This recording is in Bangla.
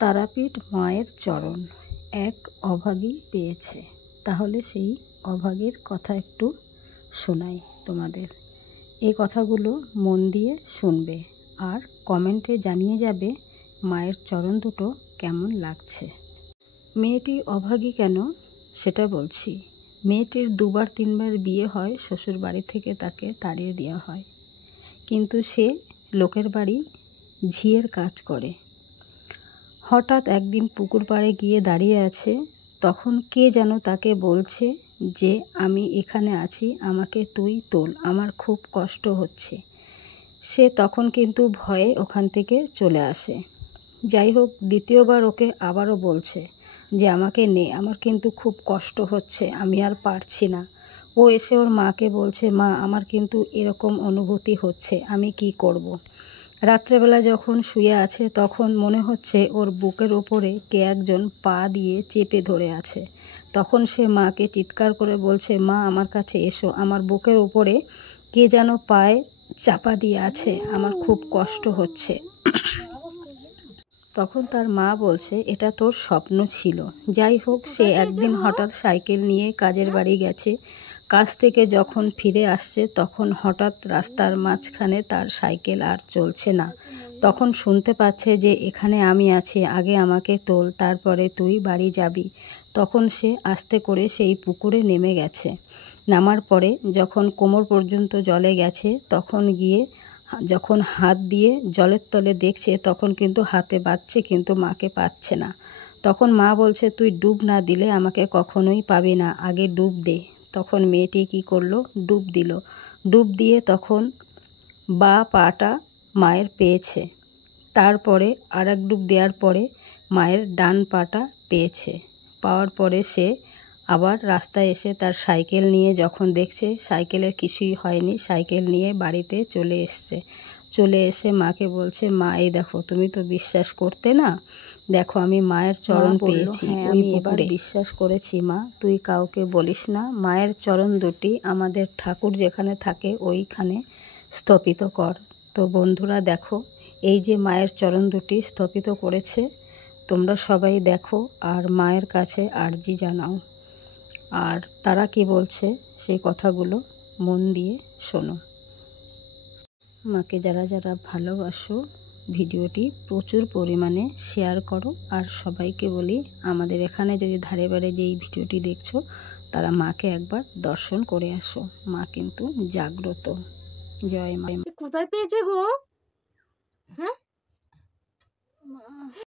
তারাপীঠ মায়ের চরণ এক অভাগী পেয়েছে। তাহলে সেই অভাগীর কথা একটু শোনাই তোমাদের। এই কথাগুলো মন দিয়ে শুনবে আর কমেন্টে জানিয়ে যাবে মায়ের চরণ দুটো কেমন লাগছে। মেয়েটি অভাগী কেন সেটা বলছি। মেয়েটির 2-3বার বিয়ে হয়, শ্বশুর বাড়ি থেকে তাকে তাড়িয়ে দেওয়া হয়, কিন্তু সে লোকের বাড়ি ঝিয়ের কাজ করে। হঠাৎ একদিন পুকুর পাড়ে গিয়ে দাঁড়িয়ে আছে, তখন কে যেন তাকে বলছে যে আমি এখানে আছি, আমাকে তুই তোল, আমার খুব কষ্ট হচ্ছে। সে তখন কিন্তু ভয়ে ওখান থেকে চলে আসে। যাই হোক, দ্বিতীয়বার ওকে আবারও বলছে যে আমাকে নে, আমার কিন্তু খুব কষ্ট হচ্ছে, আমি আর পারছি না। ও এসে ওর মাকে বলছে, মা আমার কিন্তু এরকম অনুভূতি হচ্ছে, আমি কি করব। রাত্রেবেলা যখন শুয়ে আছে তখন মনে হচ্ছে ওর বুকের ওপরে কে একজন পা দিয়ে চেপে ধরে আছে। তখন সে মাকে চিৎকার করে বলছে, মা আমার কাছে এসো, আমার বুকের ওপরে কে যেন পায়ে চাপা দিয়ে আছে, আমার খুব কষ্ট হচ্ছে। তখন তার মা বলছে, এটা তোর স্বপ্ন ছিল। যাই হোক, সে একদিন হঠাৎ সাইকেল নিয়ে কাজের বাড়ি গেছে। কাজ থেকে যখন ফিরে আসছে তখন হঠাৎ রাস্তার মাঝখানে তার সাইকেল আর চলছে না। তখন শুনতে পাচ্ছে যে এখানে আমি আছি, আগে আমাকে তোল, তারপরে তুই বাড়ি যাবি। তখন সে আস্তে করে সেই পুকুরে নেমে গেছে। নামার পরে যখন কোমর পর্যন্ত জলে গেছে, তখন গিয়ে যখন হাত দিয়ে জলের তলে দেখছে তখন কিন্তু হাতে বাজছে, কিন্তু মাকে পাচ্ছে না। তখন মা বলছে, তুই ডুব না দিলে আমাকে কখনোই পাবি না, আগে ডুব দে। তখন মেয়েটি কি করলো, ডুব দিল। ডুব দিয়ে তখন পাটা মায়ের পেয়েছে। তারপরে আর এক ডুব দেওয়ার পরে মায়ের ডান পাটা পেয়েছে। পাওয়ার পরে সে আবার রাস্তায় এসে তার সাইকেল নিয়ে যখন দেখছে সাইকেলের কিছুই হয়নি, সাইকেল নিয়ে বাড়িতে চলে এসছে। চলে এসে মাকে বলছে, মা এই দেখো, তুমি তো বিশ্বাস করতে না, দেখো আমি মায়ের চরণ পেয়েছি। আমি এবার বিশ্বাস করেছি মা, তুই কাউকে বলিস না। মায়ের চরণ দুটি আমাদের ঠাকুর যেখানে থাকে ওইখানে স্থাপিত কর। তো বন্ধুরা দেখো, এই যে মায়ের চরণ দুটি স্থাপিত করেছে, তোমরা সবাই দেখো আর মায়ের কাছে আর্জি জানাও। আর তারা কি বলছে সেই কথাগুলো মন দিয়ে শোনো। মাকে যারা যারা ভালোবাসো, ভিডিওটি প্রচুর পরিমাণে শেয়ার করো। আর সবাইকে বলি, আমাদের এখানে যদি ধারে বারে যেই ভিডিওটি দেখছো তারা মাকে একবার দর্শন করে আসো, মা কিন্তু জাগ্রত। জয় মা। কোথায় পেয়েছে গো? হ্যাঁ।